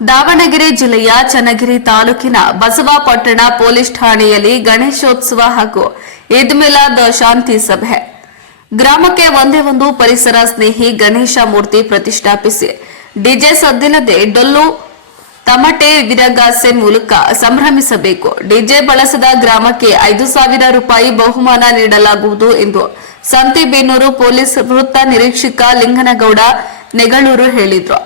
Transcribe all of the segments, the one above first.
ದಾವಣಗೆರೆ ಜಿಲ್ಲೆಯ ಚನ್ನಗಿರಿ ತಾಲೂಕಿನ ಬಸವಾಪಟ್ಟಣ ಪೊಲೀಸ್ ಠಾಣೆಯಲ್ಲಿ ಗಣೇಶೋತ್ಸವ ಹಾಗೂ ಈದ್ ಮಿಲಾದ್ ಶಾಂತಿ ಸಭೆ. ಗ್ರಾಮಕ್ಕೆ ಒಂದೇ ಒಂದು ಪರಿಸರ ಸ್ನೇಹಿ ಗಣೇಶ ಮೂರ್ತಿ ಪ್ರತಿಷ್ಠಾಪಿಸಿ ಡಿಜೆ ಸದ್ದಿಲ್ಲದೆ ಡೊಲ್ಲು ತಮಟೆ ವಿರಗಾಸೆ ಮೂಲಕ ಸಂಭ್ರಮಿಸಬೇಕು. ಡಿಜೆ ಬಳಸದ ಗ್ರಾಮಕ್ಕೆ ಐದು ಸಾವಿರ ರೂಪಾಯಿ ಬಹುಮಾನ ನೀಡಲಾಗುವುದು ಎಂದು ಸಂತಿಬೇನೂರು ಪೊಲೀಸ್ ವೃತ್ತ ನಿರೀಕ್ಷಕ ಲಿಂಗನಗೌಡ ನೆಗಳೂರು ಹೇಳಿದ್ರು.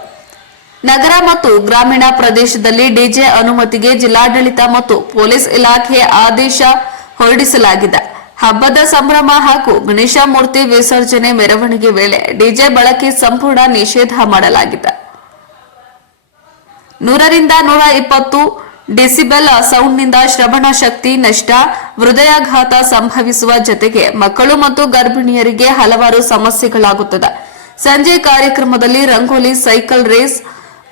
ನಗರ ಮತ್ತು ಗ್ರಾಮೀಣ ಪ್ರದೇಶದಲ್ಲಿ ಡಿಜೆ ಅನುಮತಿಗೆ ಜಿಲ್ಲಾಡಳಿತ ಮತ್ತು ಪೊಲೀಸ್ ಇಲಾಖೆ ಆದೇಶ ಹೊರಡಿಸಲಾಗಿದೆ. ಹಬ್ಬದ ಸಂಭ್ರಮ ಹಾಗೂ ಗಣೇಶ ಮೂರ್ತಿ ವಿಸರ್ಜನೆ ಮೆರವಣಿಗೆ ವೇಳೆ ಡಿಜೆ ಬಳಕೆ ಸಂಪೂರ್ಣ ನಿಷೇಧ ಮಾಡಲಾಗಿದೆ. ನೂರರಿಂದ ನೂರ ಇಪ್ಪತ್ತು ಡಿಸಿಬೆಲ್ ಸೌಂಡ್ನಿಂದ ಶ್ರವಣ ಶಕ್ತಿ ನಷ್ಟ, ಹೃದಯಾಘಾತ ಸಂಭವಿಸುವ ಜತೆಗೆ ಮಕ್ಕಳು ಮತ್ತು ಗರ್ಭಿಣಿಯರಿಗೆ ಹಲವಾರು ಸಮಸ್ಯೆಗಳಾಗುತ್ತದೆ. ಸಂಜೆ ಕಾರ್ಯಕ್ರಮದಲ್ಲಿ rangoli, cycle race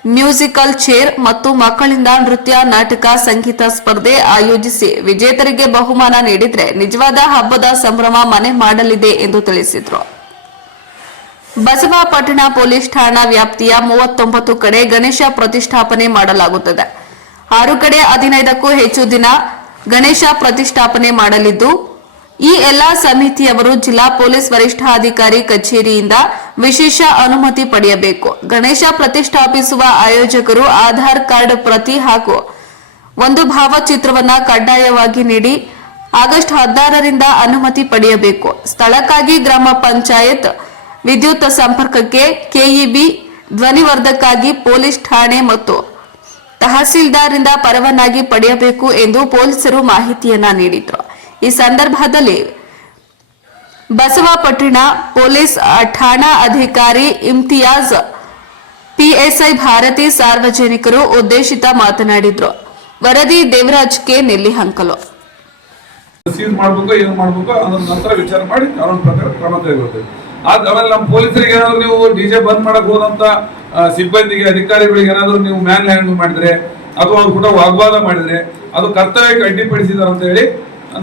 musical chair ಮತ್ತು ಮಕ್ಕಳಿಂದ ನೃತ್ಯ, ನಾಟಕ, ಸಂಗೀತ ಸ್ಪರ್ಧೆ ಆಯೋಜಿಸಿ ವಿಜೇತರಿಗೆ ಬಹುಮಾನ ನೀಡಿದ್ರೆ ನಿಜವಾದ ಹಬ್ಬದ ಸಂಭ್ರಮ ಮನೆ ಮಾಡಲಿದೆ ಎಂದು ತಿಳಿಸಿದರು. ಬಸವಾಪಟ್ಟಣ ಪೊಲೀಸ್ ಠಾಣಾ ವ್ಯಾಪ್ತಿಯ ಮೂವತ್ತೊಂಬತ್ತು ಕಡೆ ಗಣೇಶ ಪ್ರತಿಷ್ಠಾಪನೆ ಮಾಡಲಾಗುತ್ತದೆ. ಆರು ಕಡೆ ಹದಿನೈದಕ್ಕೂ ಹೆಚ್ಚು ದಿನ ಗಣೇಶ ಪ್ರತಿಷ್ಠಾಪನೆ ಮಾಡಲಿದ್ದು ಈ ಎಲ್ಲಾ ಸಮಿತಿಯವರು ಜಿಲ್ಲಾ ಪೊಲೀಸ್ ವರಿಷ್ಠಾಧಿಕಾರಿ ಕಚೇರಿಯಿಂದ ವಿಶೇಷ ಅನುಮತಿ ಪಡೆಯಬೇಕು. ಗಣೇಶ ಪ್ರತಿಷ್ಠಾಪಿಸುವ ಆಯೋಜಕರು ಆಧಾರ್ ಕಾರ್ಡ್ ಪ್ರತಿ ಹಾಗೂ ಒಂದು ಭಾವಚಿತ್ರವನ್ನ ಕಡ್ಡಾಯವಾಗಿ ನೀಡಿ ಆಗಸ್ಟ್ ಹದಿನಾರರಿಂದ ಅನುಮತಿ ಪಡೆಯಬೇಕು. ಸ್ಥಳಕ್ಕಾಗಿ ಗ್ರಾಮ ಪಂಚಾಯತ್ ವಿದ್ಯುತ್ ಸಂಪರ್ಕಕ್ಕೆ ಕೆಇಬಿ ಧ್ವನಿವರ್ಧಕ್ಕಾಗಿ ಪೊಲೀಸ್ ಠಾಣೆ ಮತ್ತು ತಹಸೀಲ್ದಾರ್ರಿಂದ ಪರವಾನಗಿ ಪಡೆಯಬೇಕು ಎಂದು ಪೊಲೀಸರು ಮಾಹಿತಿಯನ್ನ ನೀಡಿದ್ರು. ಈ ಸಂದರ್ಭದಲ್ಲಿ ಬಸವಾಪಟ್ಟಣ ಪೊಲೀಸ್ ಠಾಣಾ ಅಧಿಕಾರಿ ಇಮ್ತಿಯಾಜ್, ಪಿಎಸ್ಐ ಭಾರತಿ ಸಾರ್ವಜನಿಕರು ಉದ್ದೇಶಿತ ಮಾತನಾಡಿದ್ರು. ವರದಿ ದೇವರಾಜ್ ಕೆ ನೆಲ್ಲಿಹಂಕಲು ಸೀಸ್ ಮಾಡ್ಬೇಕು, ಏನು ಮಾಡ್ಬೇಕು, ಅದನ್ನ ನಂತರ ವಿಚಾರ ಮಾಡಿ ಕಾನೂನು ಪ್ರಕಾರ ಕ್ರಮ ಆಮೇಲೆ ನಮ್ಮ ಪೊಲೀಸರಿಗೆ ಏನಾದ್ರು ನೀವು ಡಿಜೆ ಬಂದ್ ಮಾಡಕ್ ಹೋದಂತ ಸಿಬ್ಬಂದಿಗೆ, ಅಧಿಕಾರಿಗಳಿಗೆ ಏನಾದ್ರು ನೀವು ಮ್ಯಾನ್ ಹ್ಯಾಂಡ್ ಮಾಡಿದ್ರೆ, ಅಥವಾ ಅವ್ರ ಕೂಡ ವಾಗ್ವಾದ ಮಾಡಿದ್ರೆ, ಅದು ಕರ್ತವ್ಯಕ್ಕೆ ಅಡ್ಡಿಪಡಿಸಿದಾರೆ ಅಂತ ಹೇಳಿ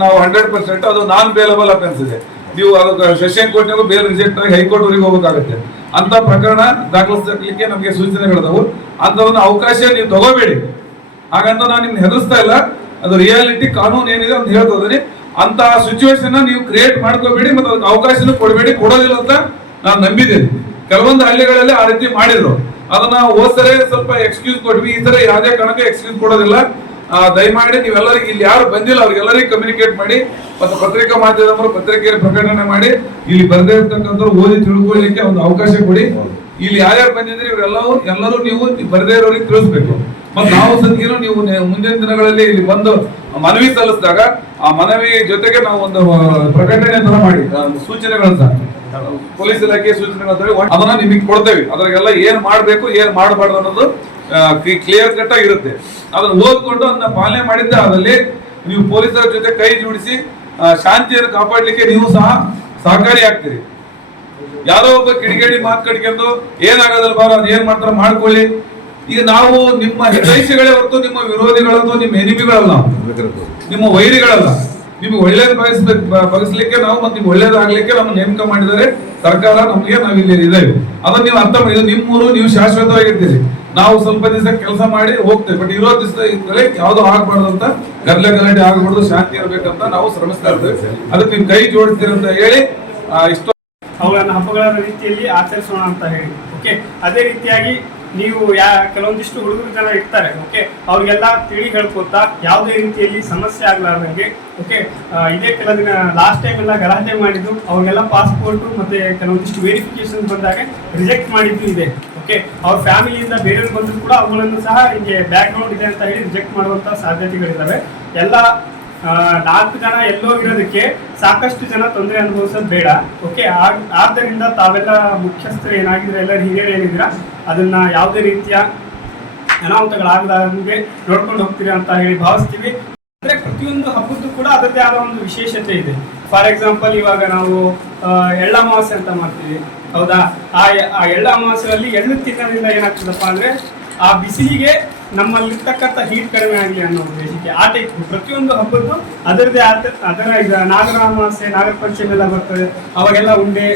ನಾವು ಹಂಡ್ರೆಡ್ ಪರ್ಸೆಂಟ್ ಅದು ನಾನ್ ಬೇಲಬಲ್ ಅಫೆನ್ಸ್ ಇದೆ. ನೀವು ಅದು ಸೆಷನ್ ಕೋರ್ಟ್ನಾಗೂ ಬೇಲ್ ರಿಜೆಕ್ಟ್ ಆಗಿ ಹೈಕೋರ್ಟ್ ರಿಗೆ ಹೋಗಬೇಕಾಗುತ್ತೆ. ಅಂತ ಪ್ರಕರಣ ದಾಖಲಿಸಲಿಕ್ಕೆ ನಮಗೆ ಸೂಚನೆಗಳಿದವು ಅಂತವನ್ನ ಅವಕಾಶ ನೀವು ತಗೋಬೇಡಿ. ಹಾಗಂತ ನಾನು ನಿಮ್ಗೆ ಹೆದರ್ಸ್ತಾ ಇಲ್ಲ. ಅದು ರಿಯಾಲಿಟಿ ಕಾನೂನು ಏನಿದೆ ಅಂತ ಹೇಳ್ತದನಿ ಅಂತ ಸಿಚುವೇಶನ್ ನೀವು ಕ್ರಿಯೇಟ್ ಮಾಡ್ಕೋಬೇಡಿ ಮತ್ತೆ ಅದಕ್ಕೆ ಅವಕಾಶನೂ ಕೊಡಬೇಡಿ. ಕೊಡೋದಿಲ್ಲ ಅಂತ ನಾನು ನಂಬಿದ್ದೀನಿ. ಕೆಲವೊಂದು ಹಳ್ಳಿಗಳಲ್ಲಿ ಆ ರೀತಿ ಮಾಡಿದ್ರು. ಅದನ್ನ ಹೋದ್ಸರೆ ಸ್ವಲ್ಪ ಎಕ್ಸ್ಕ್ಯೂಸ್ ಕೊಟ್ವಿ. ಈ ತರ ಯಾವುದೇ ಕಾರಣಕ್ಕೂ ಎಕ್ಸ್ಕ್ಯೂಸ್ ಕೊಡೋದಿಲ್ಲ. ದಯಮಾಡಿ ನೀವೆಲ್ಲರಿಗೆ, ಇಲ್ಲಿ ಯಾರು ಬಂದಿಲ್ಲ, ಅವ್ರಿಗೆಲ್ಲರಿಗೂ ಕಮ್ಯುನಿಕೇಟ್ ಮಾಡಿ ಮತ್ತು ಪತ್ರಿಕಾ ಮಾಧ್ಯಮದವರು ಪತ್ರಿಕೆಯಲ್ಲಿ ಪ್ರಕಟಣೆ ಮಾಡಿ ಇಲ್ಲಿ ಬರ್ದೇ ಇರ್ತಕ್ಕಂಥವ್ರು ಓದಿ ತಿಳ್ಕೊಳ್ಳಿಕ್ಕೆ ಒಂದು ಅವಕಾಶ ಕೊಡಿ. ಇಲ್ಲಿ ಯಾರ್ಯಾರು ಬಂದಿದ್ರೆ ಇವರೆಲ್ಲರೂ, ಎಲ್ಲರೂ ನೀವು ಬರದೇ ಇರೋರಿಗೆ ತಿಳಿಸ್ಬೇಕು. ಮತ್ತು ನಾವು ಸದ್ಯನು ನೀವು ಮುಂದಿನ ದಿನಗಳಲ್ಲಿ ಇಲ್ಲಿ ಬಂದು ಮನವಿ ಸಲ್ಲಿಸಿದಾಗ ಆ ಮನವಿ ಜೊತೆಗೆ ನಾವು ಒಂದು ಪ್ರಕಟಣೆ ತರ ಮಾಡಿ ಸೂಚನೆಗಳನ್ನ ಪೊಲೀಸ್ ಇಲಾಖೆ ಸೂಚನೆಗಳ ತರ, ಅದನ್ನ ನಿಮಗೆ ಕೊಡ್ತೇವೆ. ಅದ್ರಾಗೆಲ್ಲ ಏನ್ ಮಾಡ್ಬೇಕು, ಏನ್ ಮಾಡಬಾರ್ದು ಅನ್ನೋದು ಕ್ಲಿಯರ್ ಕಟ್ ಆಗಿರುತ್ತೆ ಅದನ್ನ ಓದ್ಕೊಂಡು ಅದನ್ನ ಪಾಲನೆ ಮಾಡಿದ್ದ ಅದರಲ್ಲಿ ನೀವು ಪೊಲೀಸರ ಜೊತೆ ಕೈ ಜೋಡಿಸಿ ಶಾಂತಿಯನ್ನು ಕಾಪಾಡಲಿಕ್ಕೆ ನೀವು ಸಹ ಸಹಕಾರಿ ಆಗ್ತೀರಿ. ಯಾರೋ ಒಬ್ಬ ಕಿಡಿಗೇಡಿ ಮಾತು ಕಟ್ಕೊಂಡು, ಏನಾಗೋದಲ್ಲ ಬಾರ, ಅದ್ ಏನ್ ಮಾಡ್ತಾರ ಮಾಡ್ಕೊಳ್ಳಿ. ಈಗ ನಾವು ನಿಮ್ಮ ಹಿತೈಷಿಗಳೇ ಹೊರತು ನಿಮ್ಮ ವಿರೋಧಿಗಳಲ್ಲ ನಿಮ್ಮ ಎನಿಮಿಗಳಲ್ಲ. ನಿಮ್ಮ ವೈರಿಗಳಲ್ಲ. ನಿಮ್ಗೆ ಒಳ್ಳೇದು ಬಯಸ್ಬೇಕು ಬಯಸ್ಲಿಕ್ಕೆ ನಾವು ಮತ್ತೆ ನಿಮ್ಗೆ ಒಳ್ಳೇದಾಗ್ಲಿಕ್ಕೆ ನಮ್ಮ ನೇಮಕ ಮಾಡಿದರೆ ಸರ್ಕಾರ ನಮ್ಗೆ ನಾವಿಲ್ಲಿ ಇದ್ದೇವೆ ಅದನ್ನ ನೀವು ಅರ್ಥ ಮಾಡಿ ನಿಮ್ಮೂರು, ನೀವು ಶಾಶ್ವತವಾಗಿರ್ತೀರಿ. ನಾವು ಸ್ವಲ್ಪ ದಿವಸ ಕೆಲಸ ಮಾಡಿ ಹೋಗ್ತೇವೆ. ಬಟ್ ಇರೋ ದಿವಸ ಯಾವ್ದು ಆಗ್ಬಾರ್ದು ಅಂತ ಗರ್ಲೆ ಗಲಾಟೆ ಆಗ್ಬಾರ್ದು, ಶಾಂತಿ ಇರ್ಬೇಕಂತ ನಾವು ಶ್ರಮಿಸ್ತಾ ಇರ್ತೇವೆ. ಅದಕ್ಕೆ ನೀವು ಕೈ ಜೋಡಿಸ್ತೀರ ಅಂತ ಹೇಳಿ ಇಷ್ಟು ಅವುಗಳನ್ನು ಹಬ್ಬಗಳ ರೀತಿಯಲ್ಲಿ ಆಚರಿಸೋಣ ಅಂತ ಹೇಳಿ. ಓಕೆ ಅದೇ ರೀತಿಯಾಗಿ ನೀವು ಯಾ, ಕೆಲವೊಂದಿಷ್ಟು ಹುಡುಗರು ಜನ ಇರ್ತಾರೆ ಓಕೆ ಅವ್ರಿಗೆಲ್ಲ ತಿಳಿ ಹೇಳ್ಕೊತಾ ಯಾವುದೇ ರೀತಿಯಲ್ಲಿ ಸಮಸ್ಯೆ ಆಗ್ಲಾರ್ದಂಗೆ ಓಕೆ ಇದೇ ಕೆಲ ದಿನ ಲಾಸ್ಟ್ ಟೈಮ್ ಎಲ್ಲ ಗಲಾಟೆ ಮಾಡಿದ್ದು, ಅವ್ರಿಗೆಲ್ಲ ಪಾಸ್ಪೋರ್ಟ್ ಮತ್ತೆ ಕೆಲವೊಂದಿಷ್ಟು ವೆರಿಫಿಕೇಶನ್ ಬಂದಾಗ ರಿಜೆಕ್ಟ್ ಮಾಡಿದ್ದು ಇದೆ ಓಕೆ ಅವ್ರ ಫ್ಯಾಮಿಲಿಯಿಂದ ಬೇರೆಯವ್ರು ಬಂದರೂ ಕೂಡ ಅವುಗಳನ್ನು ಸಹ ಹಿಂಗೆ ಬ್ಯಾಕ್ ಗ್ರೌಂಡ್ ಇದೆ ಅಂತ ಹೇಳಿ ರಿಜೆಕ್ಟ್ ಮಾಡುವಂಥ ಸಾಧ್ಯತೆಗಳಿದ್ದಾವೆ. ಎಲ್ಲ ನಾಲ್ಕು ಜನ ಎಲ್ಲೋ ಇರೋದಕ್ಕೆ ಸಾಕಷ್ಟು ಜನ ತೊಂದರೆ ಅನುಭವಿಸೋದು ಬೇಡ. ಓಕೆ ಆದ್ದರಿಂದ ತಾವೆಲ್ಲ ಮುಖ್ಯಸ್ಥರು ಏನಾಗಿದ್ರೆ ಎಲ್ಲ ಹಿರಿಯರು ಏನಿದ್ರ ಅದನ್ನ ಯಾವುದೇ ರೀತಿಯ ಅನಾಹುತಗಳಾಗದಂಗೆ ನೋಡ್ಕೊಂಡು ಹೋಗ್ತೀರಾ ಅಂತ ಹೇಳಿ ಭಾವಿಸ್ತೀವಿ. ಅಂದ್ರೆ ಪ್ರತಿಯೊಂದು ಹಬ್ಬದ್ದು ಕೂಡ ಅದರದ್ದೇ ಆದ ಒಂದು ವಿಶೇಷತೆ ಇದೆ. ಫಾರ್ ಎಕ್ಸಾಂಪಲ್ ಇವಾಗ ನಾವು ಎಳ್ಳ ಅಮಾವಾಸ್ಯೆ ಅಂತ ಮಾಡ್ತೀವಿ. ಹೌದಾ? ಆ ಎಳ್ಳ ಅಮಾವಾಸ್ಯೆಯಲ್ಲಿ ಎಳ್ಳು ತಿನ್ನೋದ್ರಿಂದ ಏನಾಗ್ತದಪ್ಪ ಅಂದ್ರೆ ಆ ಬಿಸಿಲಿಗೆ ನಮ್ಮಲ್ಲಿರ್ತಕ್ಕಂಥ ಹೀಟ್ ಕಡಿಮೆ ಆಗಲಿ ಅನ್ನೋ ಉದ್ದೇಶಕ್ಕೆ ಆ ಟೈಪ್ ಪ್ರತಿಯೊಂದು ಹಬ್ಬದ್ದು ಅದರದೇ ಆದ ಅದರ ಈಗ ನಾಗರ ಅಮಾವಾಸ್ಯೆ ನಾಗರ ಪಂಚಮಿ ಎಲ್ಲ ಬರ್ತದೆ. ಅವಾಗೆಲ್ಲ ಉಂಡೆ